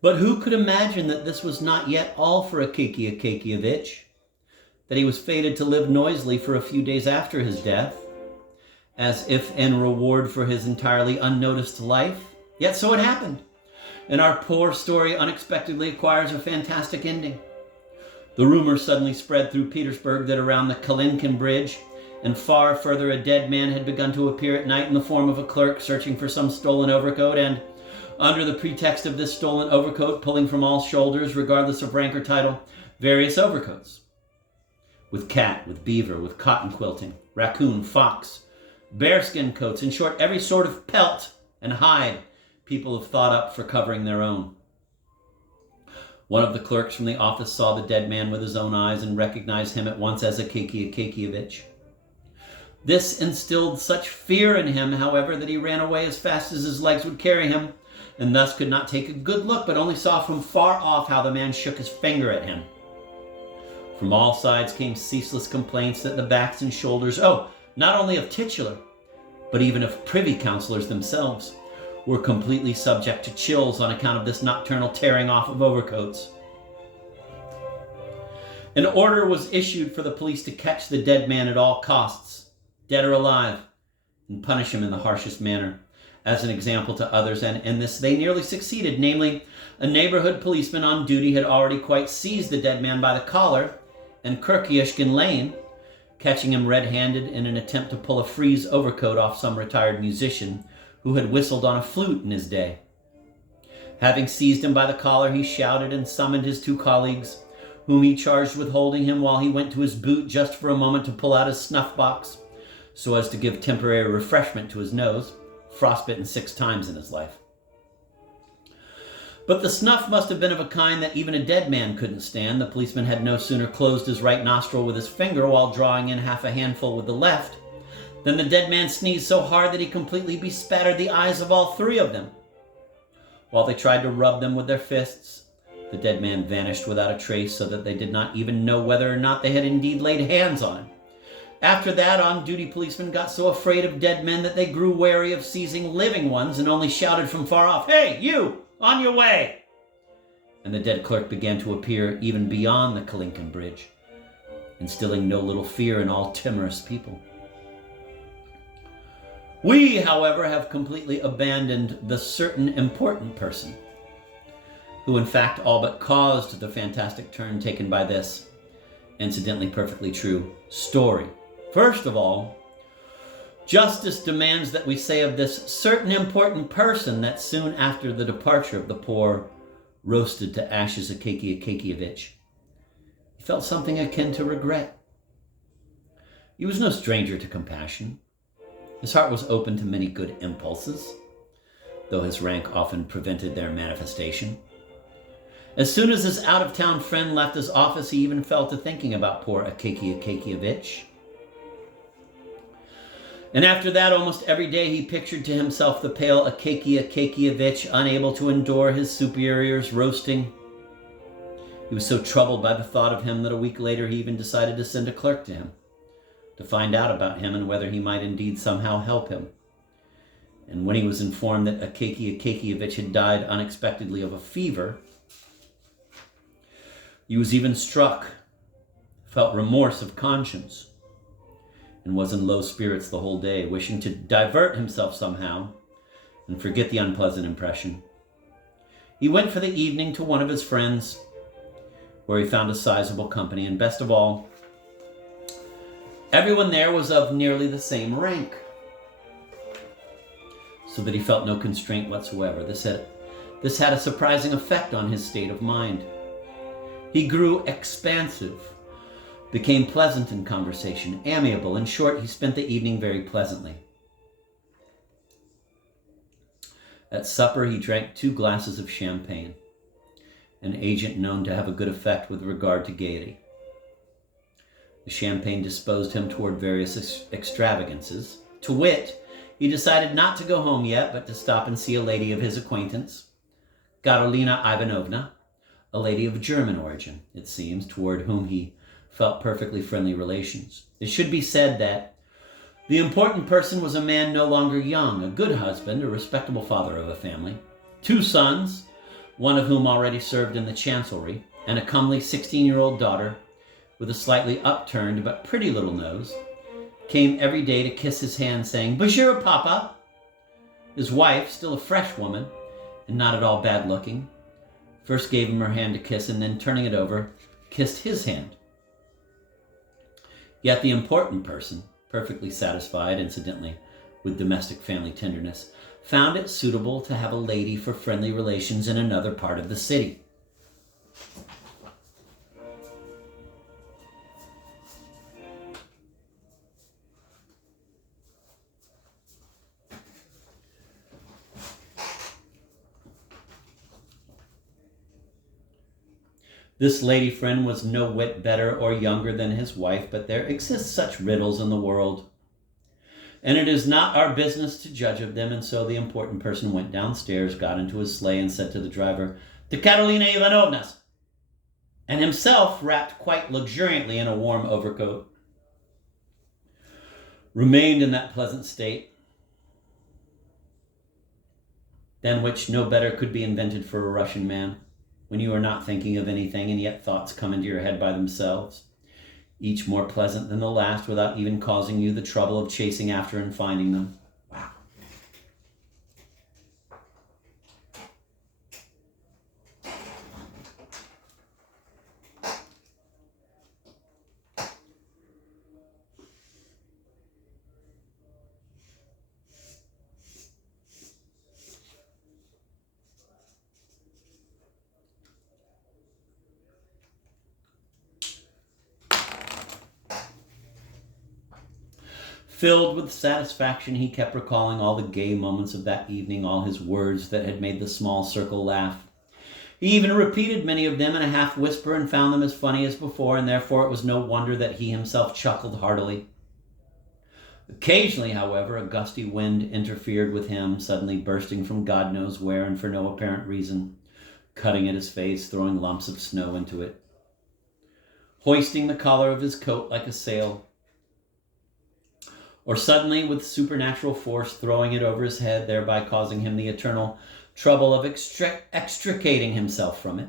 But who could imagine that this was not yet all for Akakievich, that he was fated to live noisily for a few days after his death, as if in reward for his entirely unnoticed life? Yet so it happened, and our poor story unexpectedly acquires a fantastic ending. The rumor suddenly spread through Petersburg that around the Kalinkin Bridge and far further a dead man had begun to appear at night in the form of a clerk searching for some stolen overcoat, and under the pretext of this stolen overcoat, pulling from all shoulders, regardless of rank or title, various overcoats. With cat, with beaver, with cotton quilting, raccoon, fox, bearskin coats, in short, every sort of pelt and hide people have thought up for covering their own. One of the clerks from the office saw the dead man with his own eyes and recognized him at once as Akakievich. This instilled such fear in him, however, that he ran away as fast as his legs would carry him, and thus could not take a good look, but only saw from far off how the man shook his finger at him. From all sides came ceaseless complaints that the backs and shoulders, not only of titular, but even of privy councillors themselves, were completely subject to chills on account of this nocturnal tearing off of overcoats. An order was issued for the police to catch the dead man at all costs, dead or alive, and punish him in the harshest manner, as an example to others, and in this they nearly succeeded. Namely, a neighborhood policeman on duty had already quite seized the dead man by the collar in Kirkyushkin Lane, catching him red-handed in an attempt to pull a frieze overcoat off some retired musician who had whistled on a flute in his day. Having seized him by the collar, he shouted and summoned his two colleagues, whom he charged with holding him while he went to his boot just for a moment to pull out his snuff box, so as to give temporary refreshment to his nose, frostbitten 6 times in his life. But the snuff must have been of a kind that even a dead man couldn't stand. The policeman had no sooner closed his right nostril with his finger while drawing in half a handful with the left, than the dead man sneezed so hard that he completely bespattered the eyes of all 3 of them. While they tried to rub them with their fists, the dead man vanished without a trace, so that they did not even know whether or not they had indeed laid hands on him. After that, on-duty policemen got so afraid of dead men that they grew wary of seizing living ones and only shouted from far off, "Hey, you! On your way!" And the dead clerk began to appear even beyond the Kalinkin Bridge, instilling no little fear in all timorous people. We, however, have completely abandoned the certain important person, who in fact all but caused the fantastic turn taken by this, incidentally perfectly true, story. First of all, justice demands that we say of this certain important person that soon after the departure of the poor, roasted to ashes Akakievich, he felt something akin to regret. He was no stranger to compassion. His heart was open to many good impulses, though his rank often prevented their manifestation. As soon as his out-of-town friend left his office, he even fell to thinking about poor Akakievich. And after that, almost every day he pictured to himself the pale Akakievich, unable to endure his superiors roasting. He was so troubled by the thought of him that a week later he even decided to send a clerk to him, to find out about him and whether he might indeed somehow help him. And when he was informed that Akakievich had died unexpectedly of a fever, he was even struck, felt remorse of conscience, and was in low spirits the whole day, wishing to divert himself somehow and forget the unpleasant impression. He went for the evening to one of his friends, where he found a sizable company, and best of all, everyone there was of nearly the same rank, so that he felt no constraint whatsoever. This had a surprising effect on his state of mind. He grew expansive, became pleasant in conversation, amiable. In short, he spent the evening very pleasantly. At supper, he drank 2 glasses of champagne, an agent known to have a good effect with regard to gaiety. The champagne disposed him toward various extravagances. To wit, he decided not to go home yet, but to stop and see a lady of his acquaintance, Karolina Ivanovna, a lady of German origin, it seems, toward whom he felt perfectly friendly relations. It should be said that the important person was a man no longer young, a good husband, a respectable father of a family, 2 sons, one of whom already served in the chancellery, and a comely 16-year-old daughter with a slightly upturned but pretty little nose, came every day to kiss his hand, saying, "Bonjour, Papa." His wife, still a fresh woman and not at all bad-looking, first gave him her hand to kiss, and then, turning it over, kissed his hand. Yet the important person, perfectly satisfied, incidentally, with domestic family tenderness, found it suitable to have a lady for friendly relations in another part of the city. This lady friend was no whit better or younger than his wife, but there exist such riddles in the world, and it is not our business to judge of them. And so the important person went downstairs, got into his sleigh, and said to the driver, "To Carolina Ivanovna's," and himself, wrapped quite luxuriantly in a warm overcoat, remained in that pleasant state than which no better could be invented for a Russian man, when you are not thinking of anything, and yet thoughts come into your head by themselves, each more pleasant than the last, without even causing you the trouble of chasing after and finding them. Wow. Filled with satisfaction, he kept recalling all the gay moments of that evening, all his words that had made the small circle laugh. He even repeated many of them in a half whisper and found them as funny as before, and therefore it was no wonder that he himself chuckled heartily. Occasionally, however, a gusty wind interfered with him, suddenly bursting from God knows where and for no apparent reason, cutting at his face, throwing lumps of snow into it, hoisting the collar of his coat like a sail, or suddenly, with supernatural force, throwing it over his head, thereby causing him the eternal trouble of extricating himself from it.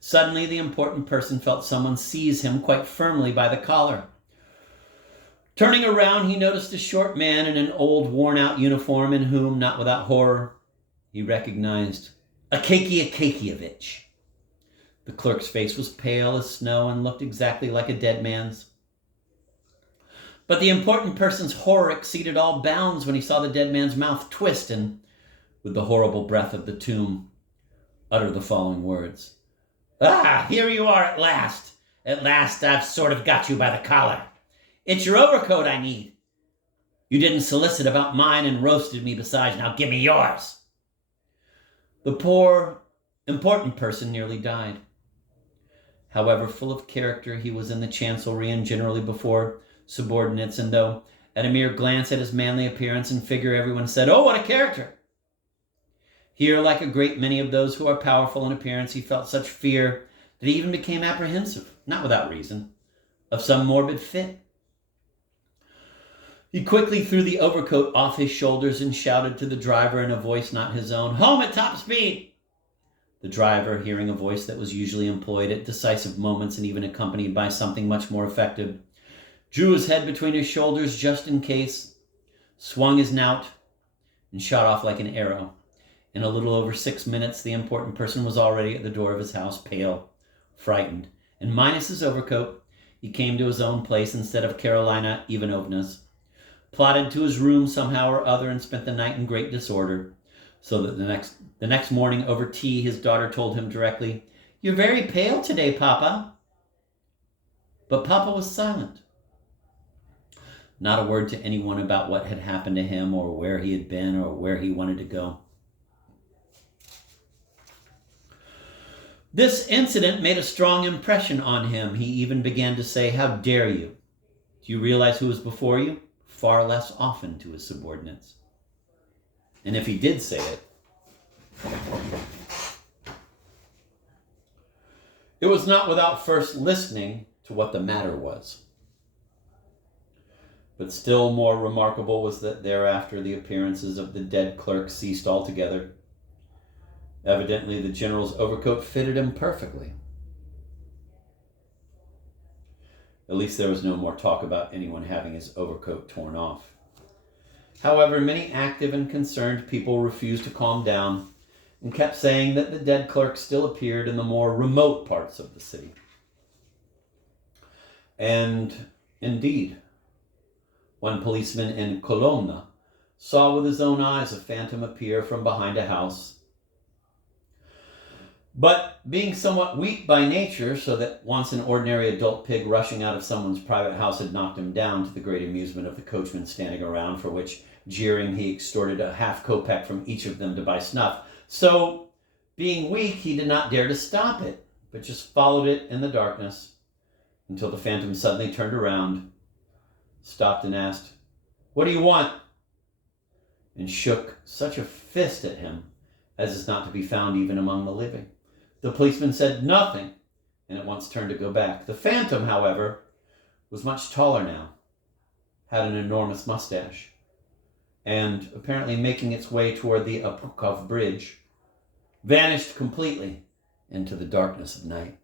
Suddenly, the important person felt someone seize him quite firmly by the collar. Turning around, he noticed a short man in an old, worn-out uniform, in whom, not without horror, he recognized Akakievich. The clerk's face was pale as snow and looked exactly like a dead man's. But the important person's horror exceeded all bounds when he saw the dead man's mouth twist and, with the horrible breath of the tomb, utter the following words. "Ah, here you are at last. At last I've sort of got you by the collar. It's your overcoat I need. You didn't solicit about mine and roasted me besides. Now give me yours." The poor, important person nearly died. However full of character he was in the chancellery and generally before subordinates, and though at a mere glance at his manly appearance and figure everyone said, "Oh, what a character!" Here, like a great many of those who are powerful in appearance, he felt such fear that he even became apprehensive, not without reason, of some morbid fit. He quickly threw the overcoat off his shoulders and shouted to the driver in a voice not his own, "Home at top speed!" The driver, hearing a voice that was usually employed at decisive moments and even accompanied by something much more effective, drew his head between his shoulders just in case, swung his knout, and shot off like an arrow. In a little over 6 minutes, the important person was already at the door of his house, pale, frightened, and minus his overcoat. He came to his own place instead of Carolina Ivanovna's, plodded to his room somehow or other, and spent the night in great disorder, so that the next morning over tea his daughter told him directly, "You're very pale today, Papa." But Papa was silent. Not a word to anyone about what had happened to him or where he had been or where he wanted to go. This incident made a strong impression on him. He even began to say, "How dare you? Do you realize who was before you?" Far less often to his subordinates. And if he did say it, it was not without first listening to what the matter was. But still more remarkable was that thereafter the appearances of the dead clerk ceased altogether. Evidently, the general's overcoat fitted him perfectly. At least there was no more talk about anyone having his overcoat torn off. However, many active and concerned people refused to calm down and kept saying that the dead clerk still appeared in the more remote parts of the city. And indeed, one policeman in Colomna saw with his own eyes a phantom appear from behind a house. But being somewhat weak by nature, so that once an ordinary adult pig rushing out of someone's private house had knocked him down, to the great amusement of the coachmen standing around, for which jeering he extorted a half kopeck from each of them to buy snuff. So, being weak, he did not dare to stop it, but just followed it in the darkness until the phantom suddenly turned around, stopped and asked, "What do you want?" and shook such a fist at him as is not to be found even among the living. The policeman said nothing and at once turned to go back. The phantom, however, was much taller now, had an enormous mustache, and, apparently making its way toward the Apukov bridge, vanished completely into the darkness of night.